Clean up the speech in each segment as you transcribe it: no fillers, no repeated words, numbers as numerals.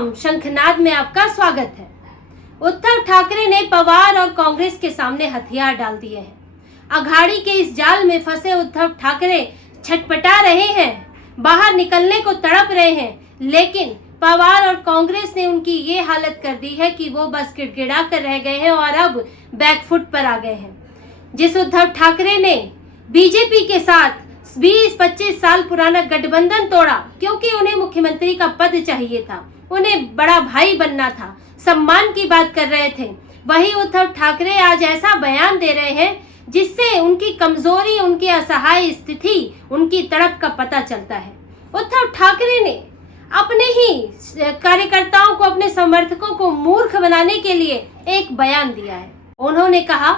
राम शंखनाद में आपका स्वागत है। उद्धव ठाकरे ने पवार और कांग्रेस के सामने हथियार डाल दिए हैं। अघाड़ी के इस जाल में फंसे उद्धव ठाकरे छटपटा रहे हैं, बाहर निकलने को तड़प रहे हैं, लेकिन पवार और कांग्रेस ने उनकी ये हालत कर दी है कि वो बस गिड़गिड़ा कर रह गए हैं और अब बैकफुट पर आ गए हैं। जिस उद्धव ठाकरे ने बीजेपी के साथ 20-25 साल पुराना गठबंधन तोड़ा क्योंकि उन्हें मुख्यमंत्री का पद चाहिए था, उन्हें बड़ा भाई बनना था, सम्मान की बात कर रहे थे, वही उद्धव ठाकरे आज ऐसा बयान दे रहे हैं जिससे उनकी कमजोरी, उनकी असहाय स्थिति, उनकी तड़प का पता चलता है। उद्धव ठाकरे ने अपने ही कार्यकर्ताओं को, अपने समर्थकों को मूर्ख बनाने के लिए एक बयान दिया है। उन्होंने कहा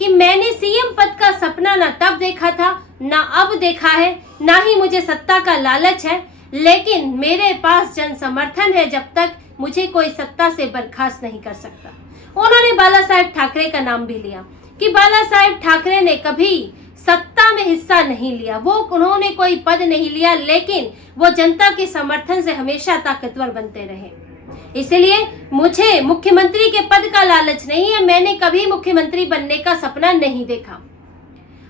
कि मैंने सीएम पद का सपना न तब देखा था, न अब देखा है, न ही मुझे सत्ता का लालच है, लेकिन मेरे पास जन समर्थन है जब तक मुझे कोई सत्ता से बर्खास्त नहीं कर सकता। उन्होंने बाला साहेब ठाकरे का नाम भी लिया कि बाला साहेब ठाकरे ने कभी सत्ता में हिस्सा नहीं लिया, उन्होंने कोई पद नहीं लिया, लेकिन वो जनता के समर्थन से हमेशा ताकतवर बनते रहे। इसलिए मुझे मुख्यमंत्री के पद का लालच नहीं है, मैंने कभी मुख्यमंत्री बनने का सपना नहीं देखा।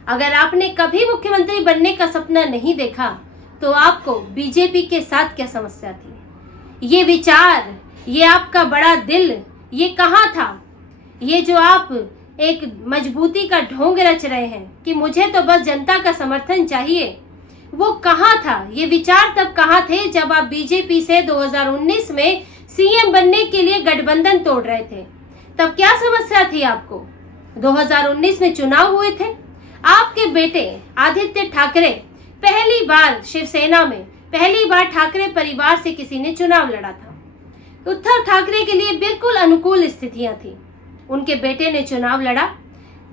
अगर आपने कभी मुख्यमंत्री बनने का सपना नहीं देखा तो आपको बीजेपी के साथ क्या समस्या थी? ये विचार, ये आपका बड़ा दिल, ये कहाँ था? ये जो आप एक मजबूती का ढोंग रच रहे हैं कि मुझे तो बस जनता का समर्थन चाहिए, वो कहाँ था? ये विचार तब कहाँ थे जब आप बीजेपी से 2019 में सीएम बनने के लिए गठबंधन तोड़ रहे थे? तब क्या समस्या थी आपको? 2019 में चुनाव हुए थे, आपके बेटे आदित्य ठाकरे पहली बार शिवसेना में, पहली बार ठाकरे परिवार से किसी ने चुनाव लड़ा था। उद्धव ठाकरे के लिए बिल्कुल अनुकूल स्थितियां थी, उनके बेटे ने चुनाव लड़ा।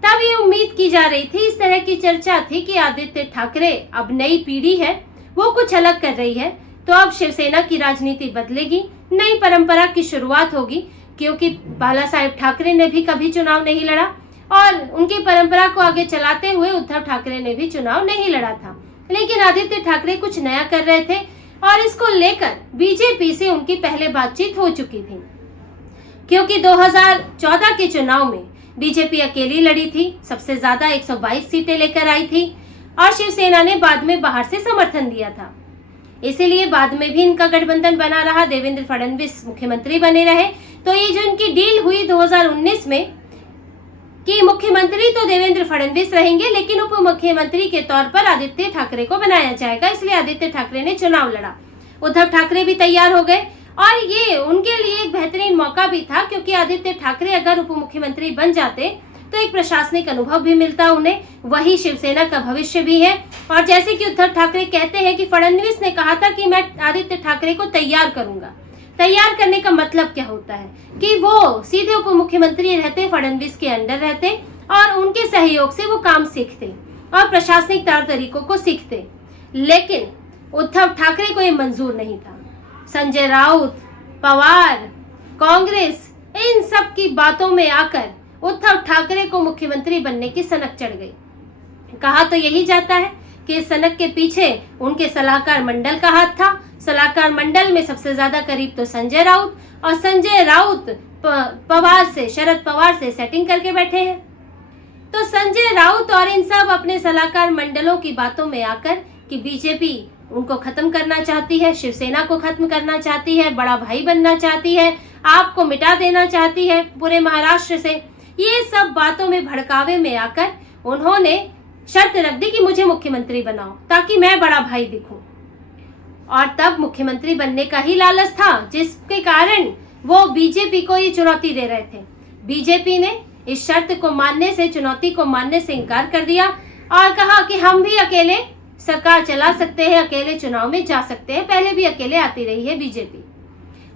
तब ये उम्मीद की जा रही थी, इस तरह की चर्चा थी कि आदित्य ठाकरे, अब नई पीढ़ी है, वो कुछ अलग कर रही है, तो अब शिवसेना की राजनीति बदलेगी, नई परंपरा की शुरुआत होगी, क्योंकि बाला साहेब ठाकरे ने भी कभी चुनाव नहीं लड़ा और उनकी परंपरा को आगे चलाते हुए उद्धव ठाकरे ने भी चुनाव नहीं लड़ा था। लेकिन आदित्य ठाकरे कुछ नया कर रहे थे और इसको लेकर बीजेपी से उनकी पहले बातचीत हो चुकी थी, क्योंकि 2014 के चुनाव में बीजेपी अकेली लड़ी थी, सबसे ज्यादा 122 सीटें लेकर आई थी और शिवसेना ने बाद में बाहर से समर्थन दिया था। इसीलिए बाद में भी इनका गठबंधन बना रहा, देवेंद्र फडणवीस मुख्यमंत्री बने रहे। तो ये जो इनकी डील हुई 2019 में कि मुख्यमंत्री तो देवेंद्र फडणवीस रहेंगे, लेकिन उप मुख्यमंत्री के तौर पर आदित्य ठाकरे को बनाया जाएगा, इसलिए आदित्य ठाकरे ने चुनाव लड़ा। उद्धव ठाकरे भी तैयार हो गए और ये उनके लिए एक बेहतरीन मौका भी था, क्योंकि आदित्य ठाकरे अगर उप मुख्यमंत्री बन जाते तो एक प्रशासनिक अनुभव भी मिलता उन्हें, वही शिवसेना का भविष्य भी है। और जैसे कि उद्धव ठाकरे कहते हैं कि फडणवीस ने कहा था कि मैं आदित्य ठाकरे को तैयार करूंगा। तैयार करने का मतलब क्या होता है कि वो सीधे उप मुख्यमंत्री रहते, फडणवीस के अंडर रहते और उनके सहयोग से वो काम सीखते और प्रशासनिक तौर तरीकों को सीखते। लेकिन उद्धव ठाकरे को ये मंजूर नहीं था। संजय राउत, पवार, कांग्रेस, इन सब की बातों में आकर उद्धव ठाकरे को मुख्यमंत्री बनने की सनक चढ़ गई। कहा तो यही जाता है कि इस सनक के पीछे उनके सलाहकार मंडल का हाथ था। सलाहकार मंडल में सबसे ज्यादा करीब तो संजय राउत, और संजय राउत पवार से, शरद पवार से सेटिंग करके बैठे हैं। तो संजय राउत और इन सब अपने सलाहकार मंडलों की बातों में आकर कि बीजेपी उनको खत्म करना चाहती है, शिवसेना को खत्म करना चाहती है, बड़ा भाई बनना चाहती है, आपको मिटा देना चाहती है पूरे महाराष्ट्र से, ये सब बातों में भड़कावे में आकर उन्होंने शर्त रख दी कि मुझे मुख्यमंत्री बनाओ ताकि मैं बड़ा भाई दिखूं। और तब मुख्यमंत्री बनने का ही लालच था, जिसके कारण वो बीजेपी को ये चुनौती दे रहे थे। बीजेपी ने इस शर्त को मानने से, चुनौती को मानने से इनकार कर दिया और कहा कि हम भी अकेले सरकार चला सकते हैं, अकेले चुनाव में जा सकते हैं। पहले भी अकेले आती रही है बीजेपी।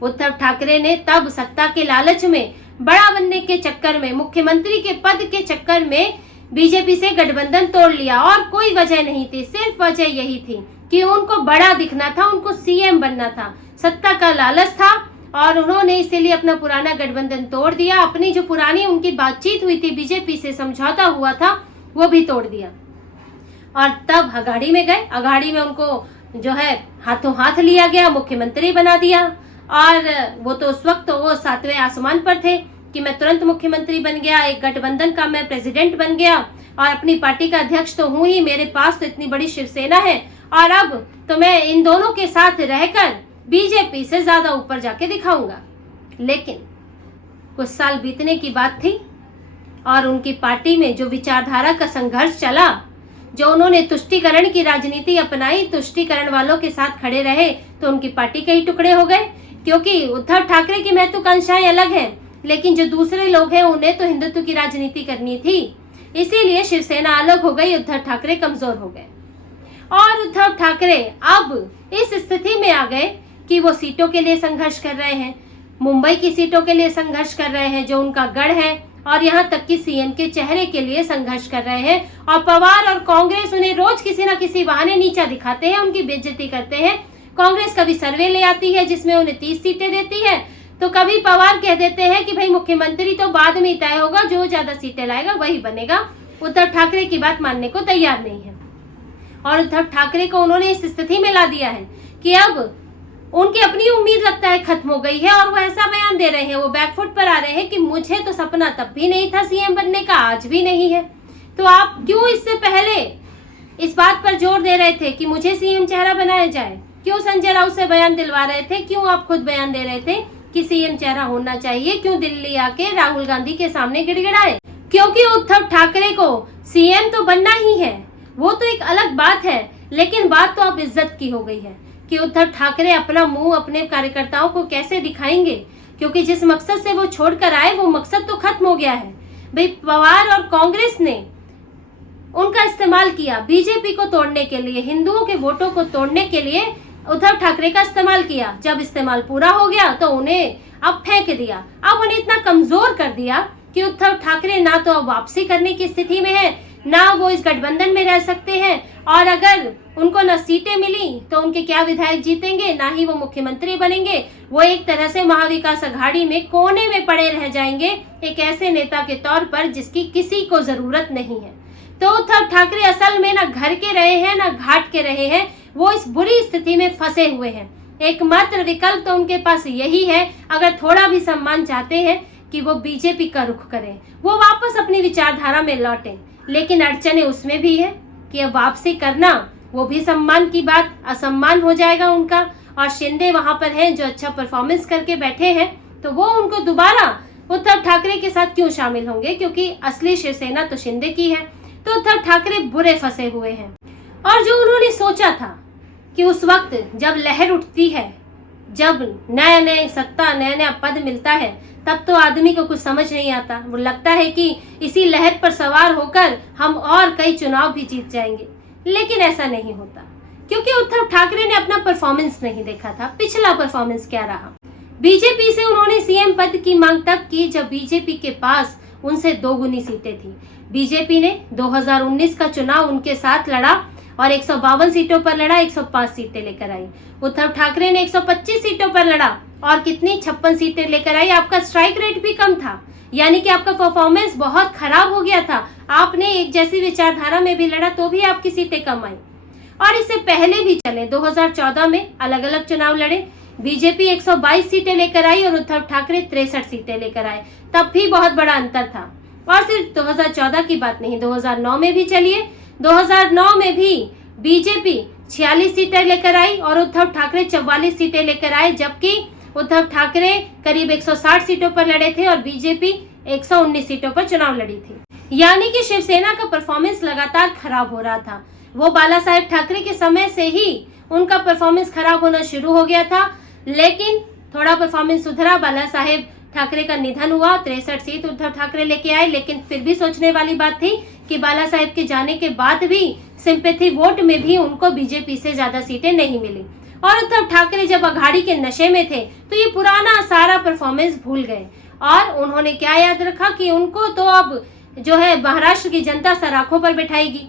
उद्धव ठाकरे ने तब सत्ता के लालच में, बड़ा बनने के चक्कर में, मुख्यमंत्री के पद के चक्कर में बीजेपी से गठबंधन तोड़ लिया और कोई वजह नहीं थी, सिर्फ वजह यही थी कि उनको बड़ा दिखना था, उनको सीएम बनना था, सत्ता का लालच था और उन्होंने इसीलिए अपना पुराना गठबंधन तोड़ दिया। अपनी जो पुरानी उनकी बातचीत हुई थी, बीजेपी से समझौता हुआ था, वो भी तोड़ दिया और तब अघाड़ी में गए। अघाड़ी में उनको जो है हाथों हाथ लिया गया, मुख्यमंत्री बना दिया और वो तो उस वक्त तो वो 7वें आसमान पर थे कि मैं तुरंत मुख्यमंत्री बन गया, एक गठबंधन का मैं प्रेसिडेंट बन गया और अपनी पार्टी का अध्यक्ष तो हूं ही, मेरे पास तो इतनी बड़ी शिवसेना है और अब तो मैं इन दोनों के साथ रहकर बीजेपी से ज्यादा ऊपर जाके दिखाऊंगा। लेकिन कुछ साल बीतने की बात थी और उनकी पार्टी में जो विचारधारा का संघर्ष चला, जो उन्होंने तुष्टीकरण की राजनीति अपनाई, तुष्टीकरण वालों के साथ खड़े रहे, तो उनकी पार्टी के ही टुकड़े हो गए। क्योंकि उद्धव ठाकरे की महत्वाकांक्षाएं अलग हैं, लेकिन जो दूसरे लोग हैं उन्हें तो हिंदुत्व की राजनीति करनी थी, इसीलिए शिवसेना अलग हो गई, उद्धव ठाकरे कमजोर हो गए और उद्धव ठाकरे अब इस स्थिति में आ गए कि वो सीटों के लिए संघर्ष कर रहे हैं, मुंबई की सीटों के लिए संघर्ष कर रहे हैं जो उनका गढ़ है, और यहाँ तक कि सीएम के चेहरे के लिए संघर्ष कर रहे हैं। और पवार और कांग्रेस उन्हें रोज किसी न किसी बहाने नीचा दिखाते हैं, उनकी बेइज्जती करते हैं। कांग्रेस कभी सर्वे ले आती है जिसमें उन्हें 30 सीटें देती है, तो कभी पवार कह देते हैं कि भाई मुख्यमंत्री तो बाद में तय होगा, जो ज्यादा सीटें लाएगा वही बनेगा। उद्धव ठाकरे की बात मानने को तैयार नहीं है और उद्धव ठाकरे को उन्होंने इस स्थिति में ला दिया है कि अब उनकी अपनी उम्मीद लगता है खत्म हो गई है और वो ऐसा बयान दे रहे हैं, वो बैकफुट पर आ रहे हैं कि मुझे तो सपना तब भी नहीं था सीएम बनने का, आज भी नहीं है। तो आप क्यों इससे पहले इस बात पर जोर दे रहे थे कि मुझे सीएम चेहरा बनाया जाए? क्यों संजय राउत से बयान दिलवा रहे थे? क्यों आप खुद बयान दे रहे थे कि सीएम चेहरा होना चाहिए? क्यों दिल्ली आके राहुल गांधी के सामने गिड़गिड़ाए? क्योंकि उद्धव ठाकरे को सीएम तो बनना ही है, वो तो एक अलग बात है, लेकिन बात तो अब इज्जत की हो गई है कि उद्धव ठाकरे अपना मुंह अपने कार्यकर्ताओं को कैसे दिखाएंगे, क्योंकि जिस मकसद से वो छोड़कर आए वो मकसद तो खत्म हो गया है। भाई पवार और कांग्रेस ने उनका इस्तेमाल किया बीजेपी को तोड़ने के लिए, हिंदुओं के वोटों को तोड़ने के लिए उद्धव ठाकरे का इस्तेमाल किया। जब इस्तेमाल पूरा हो गया तो उन्हें अब फेंक दिया, अब उन्हें इतना कमजोर कर दिया कि उद्धव ठाकरे ना तो अब वापसी करने की स्थिति में है, ना वो इस गठबंधन में रह सकते हैं, और अगर उनको न सीटें मिली तो उनके क्या विधायक जीतेंगे, ना ही वो मुख्यमंत्री बनेंगे। वो एक तरह से महाविकास अघाड़ी में कोने में पड़े रह जाएंगे, एक ऐसे नेता के तौर पर जिसकी किसी को जरूरत नहीं है। तो उद्धव ठाकरे असल में ना घर के रहे हैं ना घाट के रहे हैं, वो इस बुरी स्थिति में फंसे हुए हैं। एकमात्र विकल्प तो उनके पास यही है, अगर थोड़ा भी सम्मान चाहते हैं, कि वो बीजेपी का रुख करें, वो वापस अपनी विचारधारा में लौटें। लेकिन अड़चने उसमें भी है कि अब वापसी करना वो भी सम्मान की बात, असम्मान हो जाएगा उनका। और शिंदे वहां पर हैं जो अच्छा परफॉर्मेंस करके बैठे हैं, तो वो उनको दोबारा उद्धव ठाकरे के साथ क्यों शामिल होंगे, क्योंकि असली शिवसेना तो शिंदे की है। तो उद्धव ठाकरे बुरे फंसे हुए हैं। और जो उन्होंने सोचा था कि उस वक्त जब लहर उठती है, जब नया नया सत्ता नया नया पद मिलता है, तब तो आदमी को कुछ समझ नहीं आता, वो लगता है कि इसी लहर पर सवार होकर हम और कई चुनाव भी जीत जाएंगे। लेकिन ऐसा नहीं होता, क्योंकि उद्धव ठाकरे ने अपना परफॉर्मेंस नहीं देखा था। पिछला परफॉर्मेंस क्या रहा? बीजेपी से उन्होंने सीएम पद की मांग तब की जब बीजेपी के पास उनसे 2 गुनी सीटें थी। बीजेपी ने 2019 का चुनाव उनके साथ लड़ा और 152 सीटों पर लड़ा, 105 सीटें लेकर आई। उद्धव ठाकरे ने 125 सीटों पर लड़ा और कितनी 56 सीटें लेकर आई। आपका स्ट्राइक रेट भी कम था, यानी कि आपका परफॉर्मेंस बहुत खराब हो गया था। आपने एक जैसी विचारधारा में भी लड़ा तो भी आपकी सीटें कम आई। और इससे पहले भी चले 2014 में अलग अलग चुनाव लड़े, बीजेपी 122 सीटें लेकर आई और उद्धव ठाकरे 63 सीटें लेकर आए, तब भी बहुत बड़ा अंतर था। और सिर्फ 2014 की बात नहीं, 2009 में भी चलिए, 2009 में भी बीजेपी 46 सीटें लेकर आई और उद्धव ठाकरे 44 सीटें लेकर आए, जबकि उद्धव ठाकरे करीब 160 सीटों पर लड़े थे और बीजेपी 119 सीटों पर चुनाव लड़ी थी। यानी कि शिवसेना का परफॉर्मेंस लगातार खराब हो रहा था। वो बाला साहेब ठाकरे के समय से ही उनका परफॉर्मेंस खराब होना शुरू हो गया था, लेकिन थोड़ा परफॉर्मेंस सुधरा। बाला साहेब ठाकरे का निधन हुआ, 63 सीट उद्धव ठाकरे लेके आए, लेकिन फिर भी सोचने वाली बात थी कि बाला साहेब के जाने के बाद भी सिंपैथी वोट में भी उनको बीजेपी से ज्यादा सीटें नहीं मिली। और उद्धव ठाकरे जब अघाड़ी के नशे में थे तो ये पुराना सारा परफॉर्मेंस भूल गए और उन्होंने क्या याद रखा कि उनको तो अब जो है महाराष्ट्र की जनता सराखों पर बिठाएगी।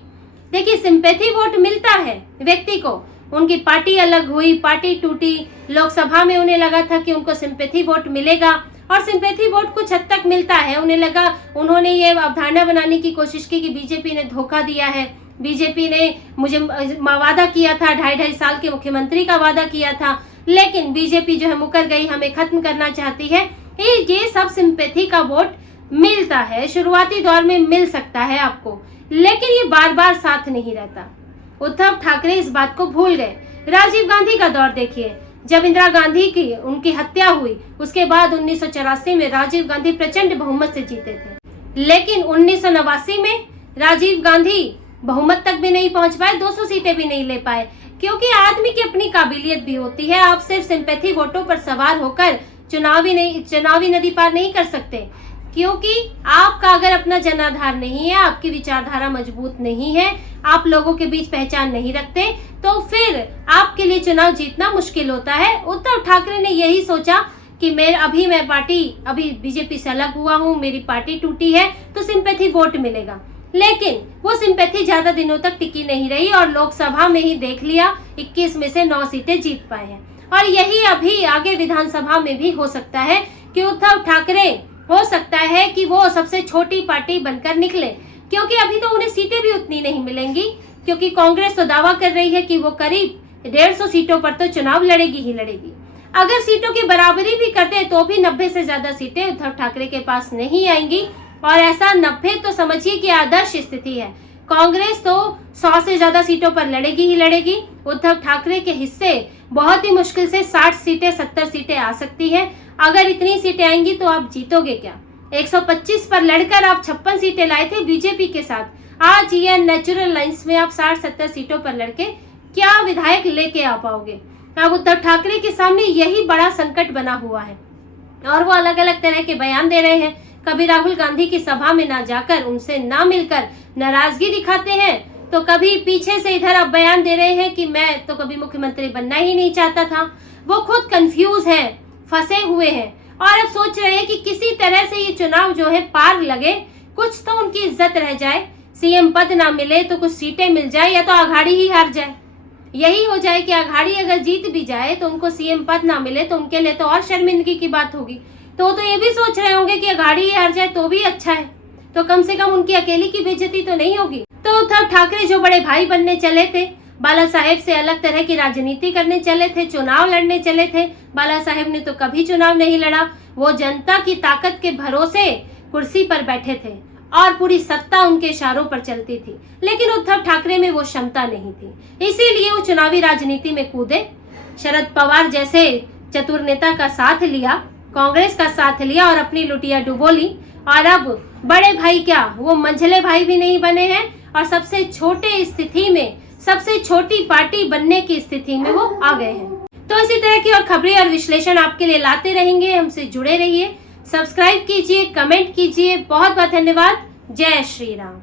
देखिए, सिंपैथी वोट मिलता है व्यक्ति को, उनकी पार्टी अलग हुई, पार्टी टूटी, लोकसभा में उन्हें लगा था कि उनको सिंपैथी वोट मिलेगा और सिंपैथी वोट कुछ हद तक मिलता है। उन्हें लगा, उन्होंने ये अवधारणा बनाने की कोशिश की कि बीजेपी ने धोखा दिया है, बीजेपी ने मुझे वादा किया था, 2.5 साल के मुख्यमंत्री का वादा किया था, लेकिन बीजेपी जो है मुकर गई, हमें खत्म करना चाहती है। ये सब सिंपैथी का वोट मिलता है, शुरुआती दौर में मिल सकता है आपको, लेकिन ये बार बार साथ नहीं रहता। उद्धव ठाकरे इस बात को भूल गए। राजीव गांधी का दौर देखिए, जब इंदिरा गांधी की उनकी हत्या हुई, उसके बाद 1984 में राजीव गांधी प्रचंड बहुमत से जीते थे, लेकिन 1989 में राजीव गांधी बहुमत तक भी नहीं पहुंच पाए, 200 सीटें भी नहीं ले पाए, क्योंकि आदमी की अपनी काबिलियत भी होती है। आप सिर्फ सिंपैथी वोटों पर सवार होकर चुनावी नदी पार नहीं कर सकते, क्योंकि आपका अगर अपना जनाधार नहीं है, आपकी विचारधारा मजबूत नहीं है, आप लोगों के बीच पहचान नहीं रखते, तो फिर आपके लिए चुनाव जीतना मुश्किल होता है। उद्धव ठाकरे ने यही सोचा कि अभी बीजेपी से अलग हुआ हूँ, मेरी पार्टी टूटी है, तो सिंपैथी वोट मिलेगा, लेकिन वो सिंपैथी ज्यादा दिनों तक टिकी नहीं रही और लोकसभा में ही देख लिया 21 में से 9 सीटें जीत पाए हैं। और यही अभी आगे विधानसभा में भी हो सकता है कि उद्धव ठाकरे हो सकता है कि वो सबसे छोटी पार्टी बनकर निकले, क्योंकि अभी तो उन्हें सीटें भी उतनी नहीं मिलेंगी, क्योंकि कांग्रेस तो दावा कर रही है कि वो करीब 150 सीटों पर तो चुनाव लड़ेगी ही लड़ेगी। अगर सीटों की बराबरी भी करते तो भी 90 से ज्यादा सीटें उद्धव ठाकरे के पास नहीं आएंगी, और ऐसा 90 तो समझिए कि आदर्श स्थिति है। कांग्रेस तो 100 से ज्यादा सीटों पर लड़ेगी ही लड़ेगी। उद्धव ठाकरे के हिस्से बहुत ही मुश्किल से 60 सीटें 70 सीटें आ सकती हैं। अगर इतनी सीटें आएंगी तो आप जीतोगे क्या? 125 पर लड़कर आप 56 सीटें लाए थे बीजेपी के साथ, आज ये नेचुरल लाइंस में आप 60-70 सीटों पर लड़के क्या विधायक लेके आ पाओगे? अब उद्धव ठाकरे के सामने यही बड़ा संकट बना हुआ है, और वो अलग अलग तरह के बयान दे रहे हैं। कभी राहुल गांधी की सभा में ना जाकर, उनसे ना मिलकर नाराजगी दिखाते हैं, तो कभी पीछे से इधर अब बयान दे रहे हैं कि मैं तो कभी मुख्यमंत्री बनना ही नहीं चाहता था। वो खुद कंफ्यूज हैं, फंसे हुए हैं, और अब सोच रहे हैं कि किसी तरह से ये चुनाव जो है पार लगे, कुछ तो उनकी इज्जत रह जाए, सीएम पद ना मिले तो कुछ सीटें मिल जाए, या तो अघाड़ी ही हार जाए। यही हो जाए कि अघाड़ी अगर जीत भी जाए तो उनको सीएम पद ना मिले तो उनके लिए तो और शर्मिंदगी की बात होगी। तो ये भी सोच रहे होंगे कि अघाड़ी ही हार जाए तो भी अच्छा है, तो कम से कम उनकी अकेली की बेइज्जती तो नहीं होगी। तो उद्धव ठाकरे जो बड़े भाई बनने चले थे, बाला साहेब से अलग तरह की राजनीति करने चले थे, चुनाव लड़ने चले थे। बाला साहेब ने तो कभी चुनाव नहीं लड़ा, वो जनता की ताकत के भरोसे कुर्सी पर बैठे थे और पूरी सत्ता उनके इशारों पर चलती थी, लेकिन उद्धव ठाकरे में वो क्षमता नहीं थी, इसीलिए वो चुनावी राजनीति में कूदे। शरद पवार जैसे चतुर नेता का साथ लिया, कांग्रेस का साथ लिया और अपनी लुटिया डुबो ली, और अब बड़े भाई क्या, वो मंझले भाई भी नहीं बने हैं, और सबसे छोटे स्थिति में, सबसे छोटी पार्टी बनने की स्थिति में वो आ गए हैं। तो इसी तरह की और खबरें और विश्लेषण आपके लिए लाते रहेंगे, हमसे जुड़े रहिए, सब्सक्राइब कीजिए, कमेंट कीजिए। बहुत बहुत धन्यवाद। जय श्री राम।